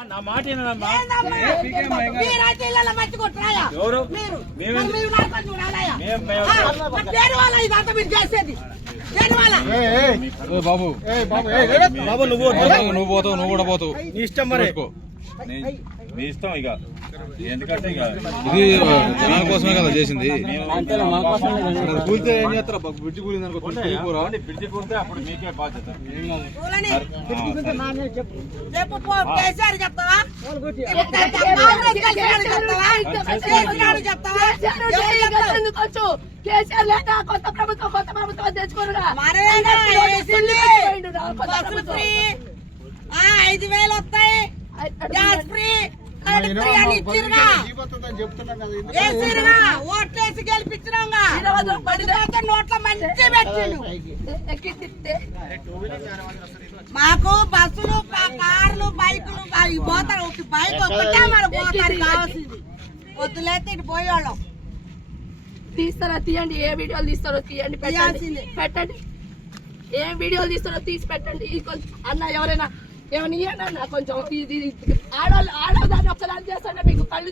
నా మాట వినమ్మా. మీరైతే ఇళ్ళ మట్టి కొట్టురాయా ఎవరు మీరు నాతో చూడాలయా దేని వాళ్ళ ఇదంతా మీరు చేసేది దేని వాళ్ళ బాబు బాబు నువ్వు పోతావు నువ్వు కూడా పోతావు నీ ఇష్టం మరి మీ ఇష్టం ఇక ఎందుకంటే ఇక ఇది జనాల కోసమే కదా చేసింది కూలితే ఏం చేస్తారా బ్రిడ్జి కూలింది అనుకో బ్రిడ్జి కూలితే అప్పుడు మీకే బాధ్యత. చెప్పు కేసీఆర్ చెప్తావా కేసీఆర్ లేదా కొత్త ప్రభుత్వం తెచ్చుకోరుగా 5,000 వస్తాయి గ్యాస్ ఫ్రీ అని ఇచ్చిరుగా ఓట్లేసి గెలిపించినాగా నోట్ల మంచి పెట్టిండు. మాకు బస్సులు కార్లు బైకులు పోతారు బైక్ ఒక్కటే మన పోతారు కావాల్సింది పొద్దులేస్తే ఇటు పోయేవాళ్ళం తీస్తారా తీయండి ఏ వీడియోలు తీస్తారో తీయండి పెట్టండి ఏం వీడియోలు తీస్తారో తీసి పెట్టండి అన్న ఎవరైనా ఏమన్నా ఇవ్వండి అన్న కొంచెం ఆడవాళ్ళు దాన్ని ఒకసారి చేస్తాంటే మీకు కళ్ళు